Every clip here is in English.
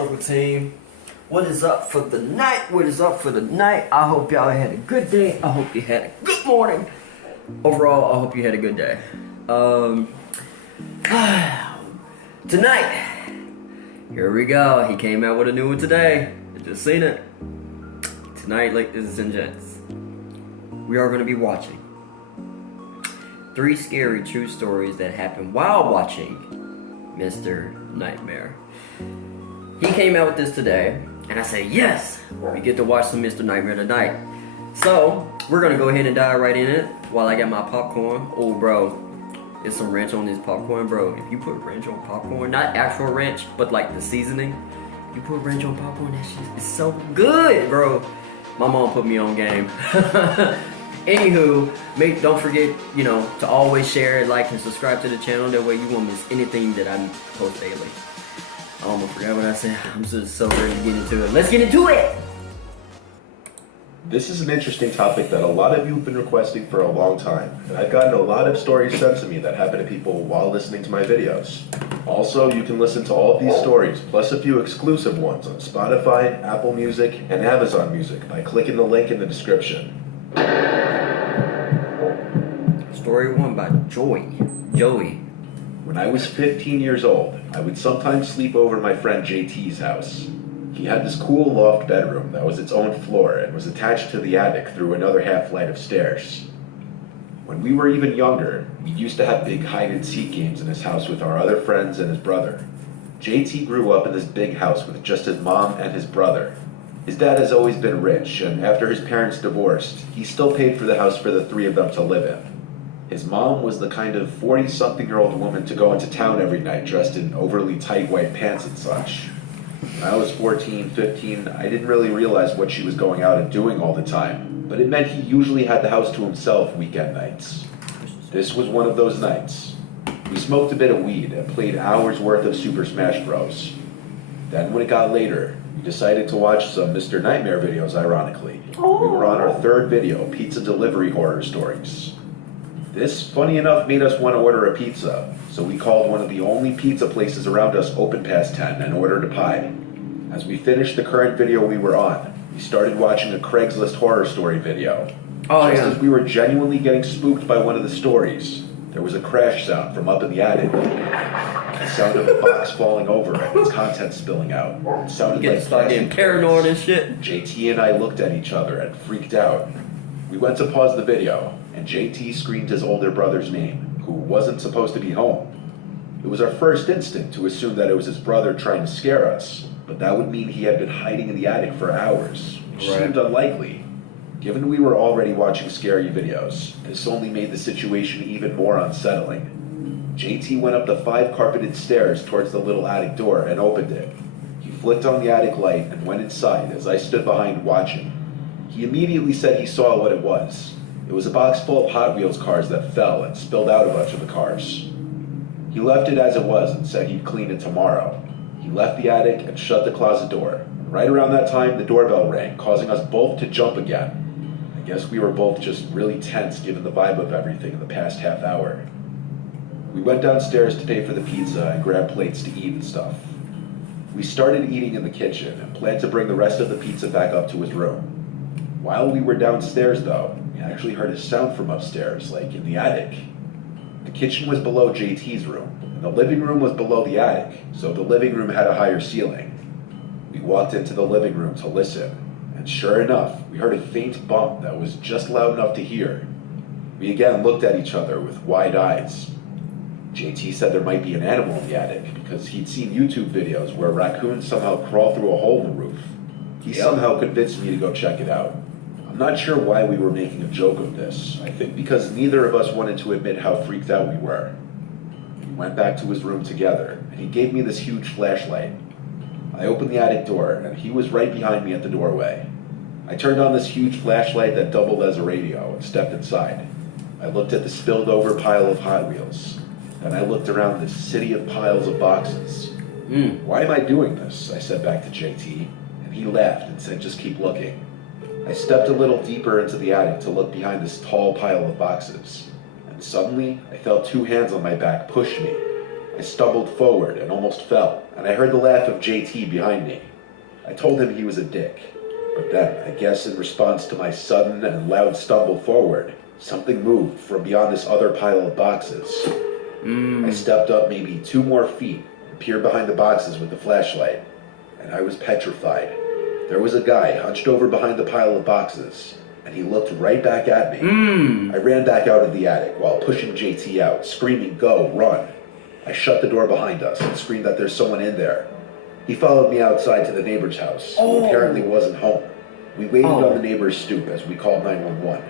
Struggle Team. What is up for the night? What is up for the night? I hope y'all had a good day. I hope you had a good morning. Overall, I hope you had a good day. Tonight, here we go. He came out with a new one today. I just seen it. Tonight, ladies and gents, we are going to be watching 3 scary true stories that happened while watching MR.NIGHTMARE. He came out with this today, and I say, yes, we get to watch some MR.NIGHTMARE tonight. So, we're gonna go ahead and dive right in it while I got my popcorn. Oh, bro, there's some ranch on this popcorn, bro. If you put ranch on popcorn, not actual ranch, but like the seasoning, if you put ranch on popcorn, that shit is so good, bro. My mom put me on game. Anywho, don't forget, to always share, like, and subscribe to the channel. That way you won't miss anything that I post daily. I almost forgot what I said. I'm just so ready to get into it. Let's get into it! This is an interesting topic that a lot of you have been requesting for a long time, and I've gotten a lot of stories sent to me that happen to people while listening to my videos. Also, you can listen to all of these stories, plus a few exclusive ones on Spotify, Apple Music, and Amazon Music by clicking the link in the description. Story 1 by Joey. When I was 15 years old, I would sometimes sleep over at my friend JT's house. He had this cool loft bedroom that was its own floor and was attached to the attic through another half flight of stairs. When we were even younger, we used to have big hide-and-seek games in his house with our other friends and his brother. JT grew up in this big house with just his mom and his brother. His dad has always been rich, and after his parents divorced, he still paid for the house for the 3 of them to live in. His mom was the kind of 40-something-year-old woman to go into town every night dressed in overly tight white pants and such. When I was 14, 15, I didn't really realize what she was going out and doing all the time, but it meant he usually had the house to himself weekend nights. This was one of those nights. We smoked a bit of weed and played hours worth of Super Smash Bros. Then when it got later, we decided to watch some MR.NIGHTMARE videos, ironically. We were on our 3rd video, Pizza Delivery Horror Stories. This, funny enough, made us want to order a pizza, so we called one of the only pizza places around us open past 10 and ordered a pie. As we finished the current video we were on, we started watching a Craigslist horror story video. As we were genuinely getting spooked by one of the stories, there was a crash sound from up in the attic. The sound of a box falling over and its contents spilling out. It sounded like getting paranoid and shit. JT and I looked at each other and freaked out. We went to pause the video, and JT screamed his older brother's name, who wasn't supposed to be home. It was our first instinct to assume that it was his brother trying to scare us, but that would mean he had been hiding in the attic for hours, which seemed unlikely. Given we were already watching scary videos, this only made the situation even more unsettling. JT went up the 5 carpeted stairs towards the little attic door and opened it. He flicked on the attic light and went inside as I stood behind watching. He immediately said he saw what it was. It was a box full of Hot Wheels cars that fell and spilled out a bunch of the cars. He left it as it was and said he'd clean it tomorrow. He left the attic and shut the closet door. Right around that time, the doorbell rang, causing us both to jump again. I guess we were both just really tense given the vibe of everything in the past half hour. We went downstairs to pay for the pizza and grab plates to eat and stuff. We started eating in the kitchen and planned to bring the rest of the pizza back up to his room. While we were downstairs, though, we actually heard a sound from upstairs, like in the attic. The kitchen was below JT's room, and the living room was below the attic, so the living room had a higher ceiling. We walked into the living room to listen, and sure enough, we heard a faint bump that was just loud enough to hear. We again looked at each other with wide eyes. JT said there might be an animal in the attic, because he'd seen YouTube videos where raccoons somehow crawl through a hole in the roof. He somehow convinced me to go check it out. I'm not sure why we were making a joke of this. I think because neither of us wanted to admit how freaked out we were. We went back to his room together, and he gave me this huge flashlight. I opened the attic door, and he was right behind me at the doorway. I turned on this huge flashlight that doubled as a radio and stepped inside. I looked at the spilled over pile of Hot Wheels. Then I looked around this city of piles of boxes. Why am I doing this? I said back to JT, and he laughed and said just keep looking. I stepped a little deeper into the attic to look behind this tall pile of boxes, and suddenly I felt 2 hands on my back push me. I stumbled forward and almost fell, and I heard the laugh of JT behind me. I told him he was a dick, but then, I guess in response to my sudden and loud stumble forward, something moved from beyond this other pile of boxes. I stepped up maybe 2 more feet and peered behind the boxes with the flashlight, and I was petrified. There was a guy hunched over behind the pile of boxes, and he looked right back at me. I ran back out of the attic while pushing JT out, screaming, "Go, run!" I shut the door behind us and screamed that there's someone in there. He followed me outside to the neighbor's house, who apparently wasn't home. We waited on the neighbor's stoop as we called 911.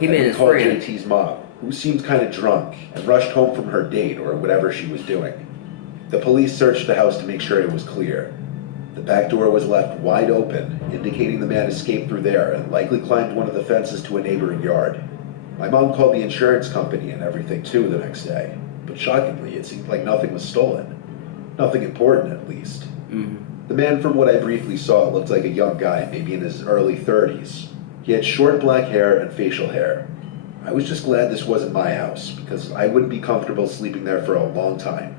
He made his called friend. JT's mom, who seemed kind of drunk, and rushed home from her date or whatever she was doing. The police searched the house to make sure it was clear. The back door was left wide open, indicating the man escaped through there and likely climbed one of the fences to a neighboring yard. My mom called the insurance company and everything too the next day, but shockingly, it seemed like nothing was stolen. Nothing important, at least. The man, from what I briefly saw, looked like a young guy, maybe in his early 30s. He had short black hair and facial hair. I was just glad this wasn't my house, because I wouldn't be comfortable sleeping there for a long time.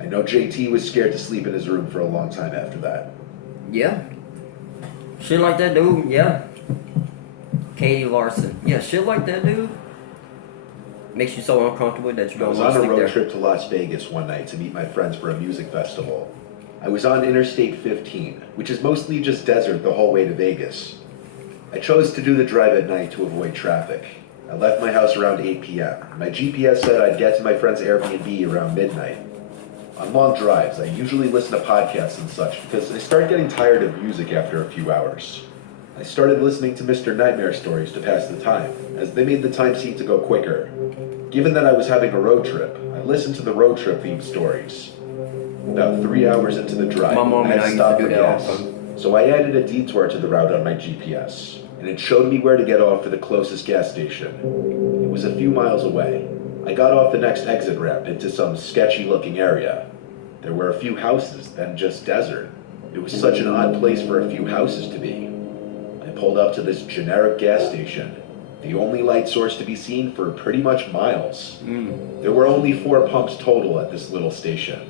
I know JT was scared to sleep in his room for a long time after that. Yeah. Shit like that, dude. Yeah. Katie Larson. Yeah, shit like that, dude. Makes you so uncomfortable that you I don't was want on to a sleep road there. trip to Las Vegas one night to meet my friends for a music festival. I was on Interstate 15, which is mostly just desert the whole way to Vegas. I chose to do the drive at night to avoid traffic. I left my house around 8 p.m. My GPS said I'd get to my friend's Airbnb around midnight. On long drives, I usually listen to podcasts and such because I start getting tired of music after a few hours. I started listening to MR.NIGHTMARE stories to pass the time, as they made the time seem to go quicker. Given that I was having a road trip, I listened to the road trip themed stories. About 3 hours into the drive, My mom I and I had used stopped to for do that gas. often. So I added a detour to the route on my GPS, and it showed me where to get off for the closest gas station. It was a few miles away. I got off the next exit ramp into some sketchy-looking area. There were a few houses, then just desert. It was such an odd place for a few houses to be. I pulled up to this generic gas station, the only light source to be seen for pretty much miles. There were only 4 pumps total at this little station.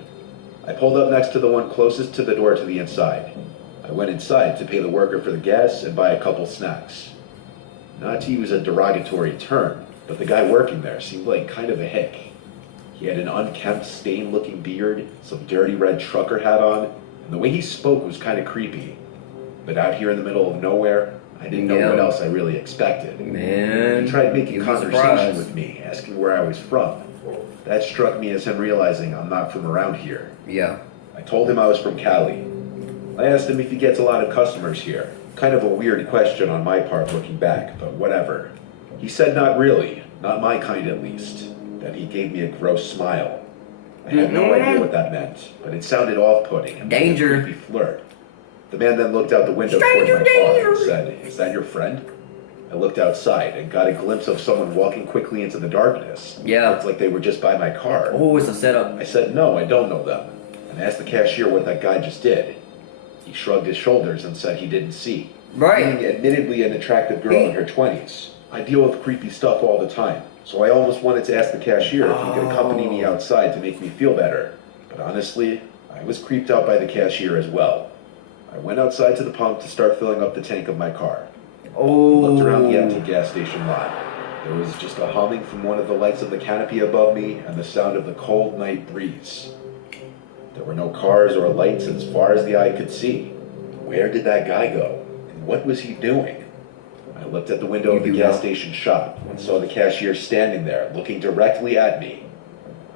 I pulled up next to the one closest to the door to the inside. I went inside to pay the worker for the gas and buy a couple snacks. Not to use a derogatory term, but the guy working there seemed like kind of a hick. He had an unkempt, stained-looking beard, some dirty red trucker hat on, and the way he spoke was kind of creepy. But out here in the middle of nowhere, I didn't know what else I really expected. Man, He tried making you'd be conversation surprised. with me, asking where I was from. That struck me as him realizing I'm not from around here. Yeah. I told him I was from Cali. I asked him if he gets a lot of customers here. Kind of a weird question on my part looking back, but whatever. He said not really, not my kind at least. Then he gave me a gross smile. I had no idea what that meant, but it sounded off-putting and like a Danger. creepy flirt. The man then looked out the window Stranger toward my car danger. and said, "Is that your friend?" I looked outside and got a glimpse of someone walking quickly into the darkness. Yeah. Looked like they were just by my car. Oh, it's a setup. I said, "No, I don't know them," and asked the cashier what that guy just did. He shrugged his shoulders and said he didn't see. Right. Being admittedly an attractive girl in her 20s, I deal with creepy stuff all the time, so I almost wanted to ask the cashier if he could accompany me outside to make me feel better. But honestly, I was creeped out by the cashier as well. I went outside to the pump to start filling up the tank of my car. Looked around the empty Oh. gas station lot. There was just a humming from one of the lights of the canopy above me and the sound of the cold night breeze. There were no cars or lights as far as the eye could see. Where did that guy go? And what was he doing? I looked at the window of the gas station shop and saw the cashier standing there, looking directly at me.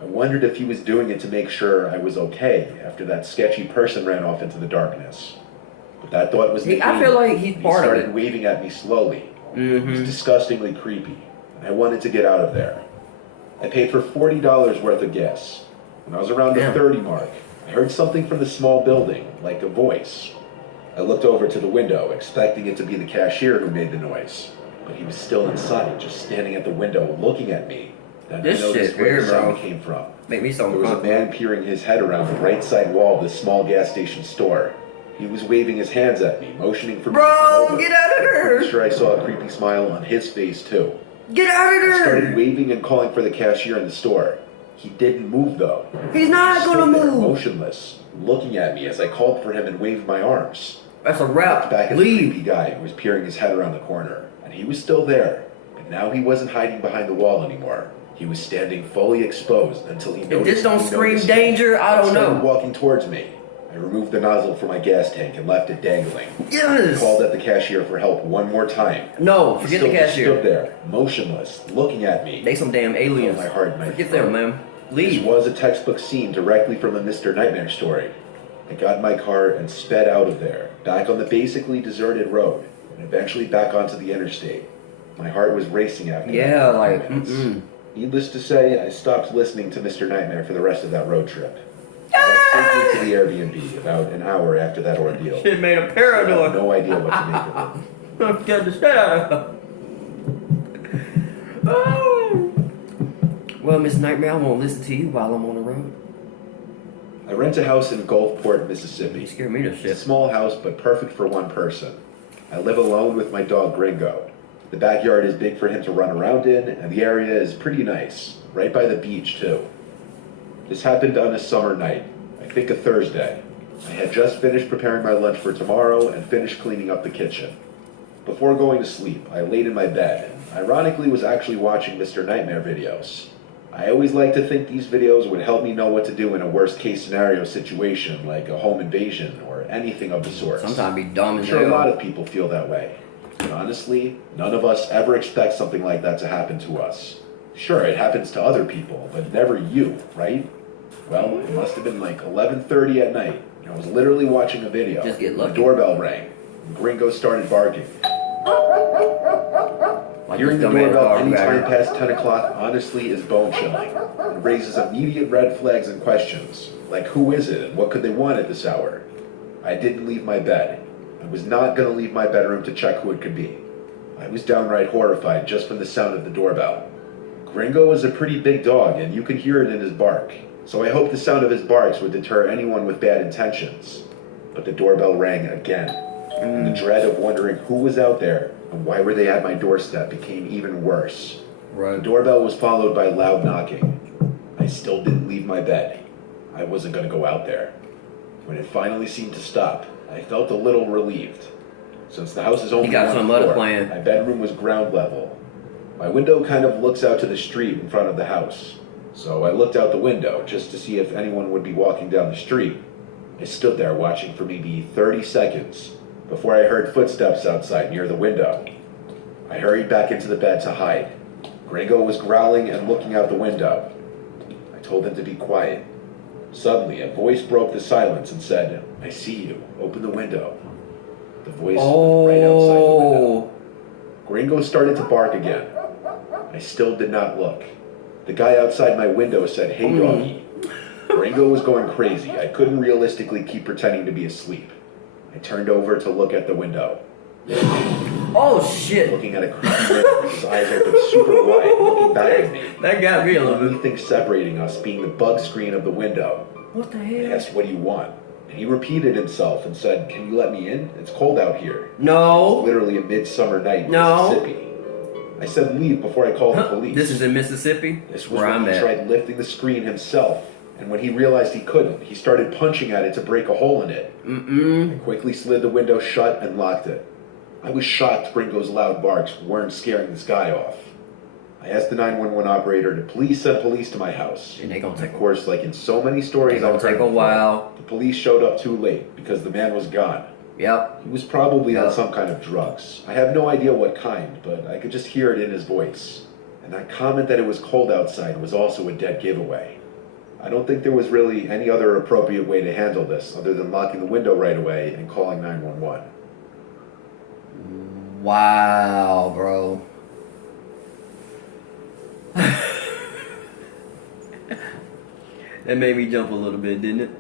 I wondered if he was doing it to make sure I was okay after that sketchy person ran off into the darkness. But that thought was See, I feel like he's He part of started it. waving at me slowly. It was disgustingly creepy, and I wanted to get out of there. I paid for $40 worth of gas. When I was around the Damn. 30 mark, I heard something from the small building, like a voice. I looked over to the window, expecting it to be the cashier who made the noise. But he was still inside, just standing at the window, looking at me. Then This I noticed shit where weird, the sound bro. came from. Make me so There was a uncomfortable. man peering his head around the right side wall of this small gas station store. He was waving his hands at me, motioning for me to Bro, come over. get out of I'm pretty there! sure I saw a creepy smile on his face too. Get out of I started there! waving and calling for the cashier in the store. He didn't move though. He's not He gonna stood there, move. motionless, looking at me as I called for him and waved my arms. That's a I wrap. looked back at the Leave. creepy guy who was peering his head around the corner, and he was still there. But now he wasn't hiding behind the wall anymore. He was standing fully exposed until he If noticed this don't me scream noticing. danger, I don't Started know. walking towards me. I removed the nozzle from my gas tank and left it dangling. Yes. Called at the cashier for help one more time. No, He forget still the just cashier. stood there, motionless, looking at me. They some damn aliens. My heart in my Forget throat. them, man. This Leave. was a textbook scene directly from a Mr. Nightmare story. I got in my car and sped out of there, back on the basically deserted road, and eventually back onto the interstate. My heart was racing after Yeah, that for like, 5 minutes. Needless to say, I stopped listening to Mr. Nightmare for the rest of that road trip. I got safely to the Airbnb about an hour after that ordeal. Shit made a I have paranoid. no idea what to make of it. I'm scared to stay out of Oh. Well, Miss Nightmare, I won't listen to you while I'm on the road. I rent a house in Gulfport, Mississippi. You scare me to It's a shit. small house, but perfect for one person. I live alone with my dog Gringo. The backyard is big for him to run around in, and the area is pretty nice, right by the beach too. This happened on a summer night, I think a Thursday. I had just finished preparing my lunch for tomorrow and finished cleaning up the kitchen. Before going to sleep, I laid in my bed, and ironically was actually watching Mr. Nightmare videos. I always like to think these videos would help me know what to do in a worst case scenario situation, like a home invasion or anything of the sort. Sometimes be dumb I'm as sure a lot hell. of people feel that way. And honestly, none of us ever expect something like that to happen to us. Sure, it happens to other people, but never you, right? Well, it must have been like 11:30 at night. I was literally watching a video. Just get lucky. The doorbell rang. And Gringo started barking. Like Hearing this the dumbass doorbell dog anytime bagger. past 10 o'clock honestly is bone-chilling. It raises immediate red flags and questions, like who is it and what could they want at this hour? I didn't leave my bed. I was not going to leave my bedroom to check who it could be. I was downright horrified just from the sound of the doorbell. Gringo is a pretty big dog, and you can hear it in his bark, so I hoped the sound of his barks would deter anyone with bad intentions. But the doorbell rang again, and the dread of wondering who was out there and why were they at my doorstep became even worse. The Right. doorbell was followed by loud knocking. I still didn't leave my bed. I wasn't going to go out there. When it finally seemed to stop, I felt a little relieved. Since the house is only You got one some other floor, plan. my bedroom was ground level. My window kind of looks out to the street in front of the house. So I looked out the window just to see if anyone would be walking down the street. I stood there watching for maybe 30 seconds before I heard footsteps outside near the window. I hurried back into the bed to hide. Gringo was growling and looking out the window. I told him to be quiet. Suddenly, a voice broke the silence and said, "I see you. Open the window." The voice was right outside the window. Oh. Gringo started to bark again. I still did not look. The guy outside my window said, "Hey, doggy." Gringo was going crazy. I couldn't realistically keep pretending to be asleep. I turned over to look at the window. Oh shit. Looking at a creepy man with his eyes open super wide, looking back at me. That got me a The little only bit. thing separating us being the bug screen of the window. What the I hell? asked, "What do you want?" And he repeated himself and said, "Can you let me in? It's cold out here." It's No. literally a midsummer night in No. Mississippi. I said, "Leave," before I called the police. This is in Mississippi? This was where when I'm he at. tried lifting the screen himself, and when he realized he couldn't, he started punching at it to break a hole in it. I quickly slid the window shut and locked it. I was shocked Gringo's loud barks weren't scaring this guy off. I asked the 911 operator to please send police to my house. And they gonna take Of course, like in so many stories They gonna I've heard take a before, while. the police showed up too late because the man was gone. Yep. He was probably on Yep. some kind of drugs. I have no idea what kind, but I could just hear it in his voice. And that comment that it was cold outside was also a dead giveaway. I don't think there was really any other appropriate way to handle this other than locking the window right away and calling 911. Wow, bro. That made me jump a little bit, didn't it?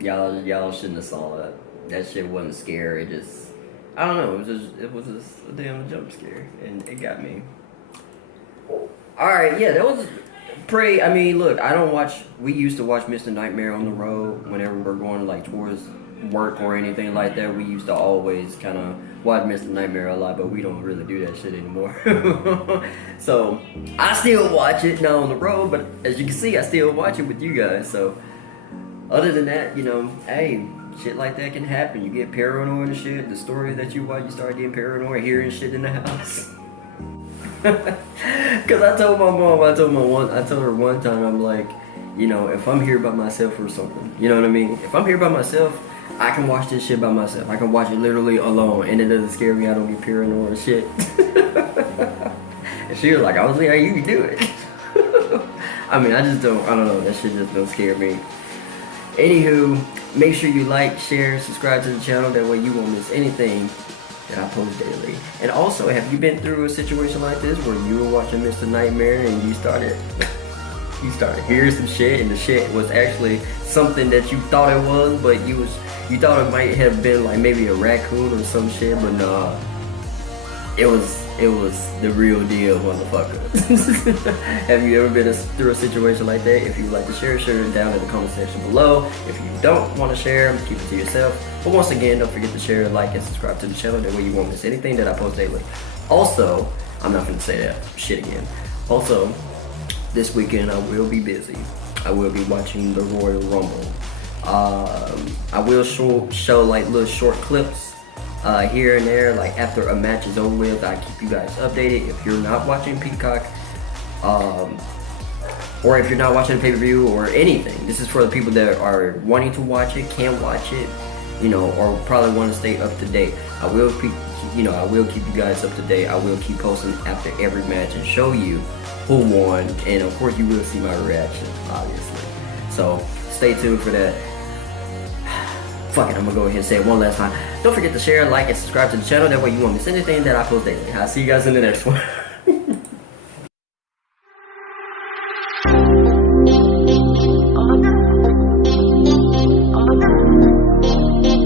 Y'all shouldn't have saw that. That shit wasn't scary. It just, I don't know. It was just a damn jump scare, and it got me. All right, yeah, that was pretty. I mean, look, I don't watch. We used to watch Mr. Nightmare on the road whenever we're going like towards work or anything like that. We used to always kind of watch Mr. Nightmare a lot, but we don't really do that shit anymore. So I still watch it now on the road, but as you can see, I still watch it with you guys. So other than that, you know, hey, shit like that can happen. You get paranoid and shit. The story that you watch, you start getting paranoid, hearing shit in the house. Cause I told my mom, I told her one time, I'm like, you know, if I'm here by myself or something, you know what I mean? If I'm here by myself, I can watch this shit by myself. I can watch it literally alone, and it doesn't scare me. I don't get paranoid and shit. And she was like, honestly, how you can do it? I mean, I don't know, that shit just don't scare me. Anywho, make sure you like, share, subscribe to the channel. That way you won't miss anything that I post daily. And also, have you been through a situation like this where you were watching Mr. Nightmare and you started hearing some shit, and the shit was actually something that you thought it was, but you thought it might have been like maybe a raccoon or some shit, but nah, it was the real deal, motherfucker. Have you ever been through a situation like that? If you would like to share it down in the comment section below. If you don't want to share, keep it to yourself. But once again, don't forget to share, like, and subscribe to the channel. That way you won't miss anything that I post daily. Also, I'm not gonna say that shit again. Also, this weekend I will be busy. I will be watching the Royal Rumble. I will show like little short clips here and there, like after a match is over with. I keep you guys updated. If you're not watching Peacock, or if you're not watching pay-per-view or anything, this is for the people that are wanting to watch it, can't watch it, you know, or probably want to stay up to date. I will keep you guys up to date. I will keep posting after every match and show you who won, and of course you will see my reaction, obviously. So stay tuned for that. Fuck it, I'm gonna go ahead and say it one last time. Don't forget to share, like, and subscribe to the channel. That way you won't miss anything that I post daily. I'll see you guys in the next one.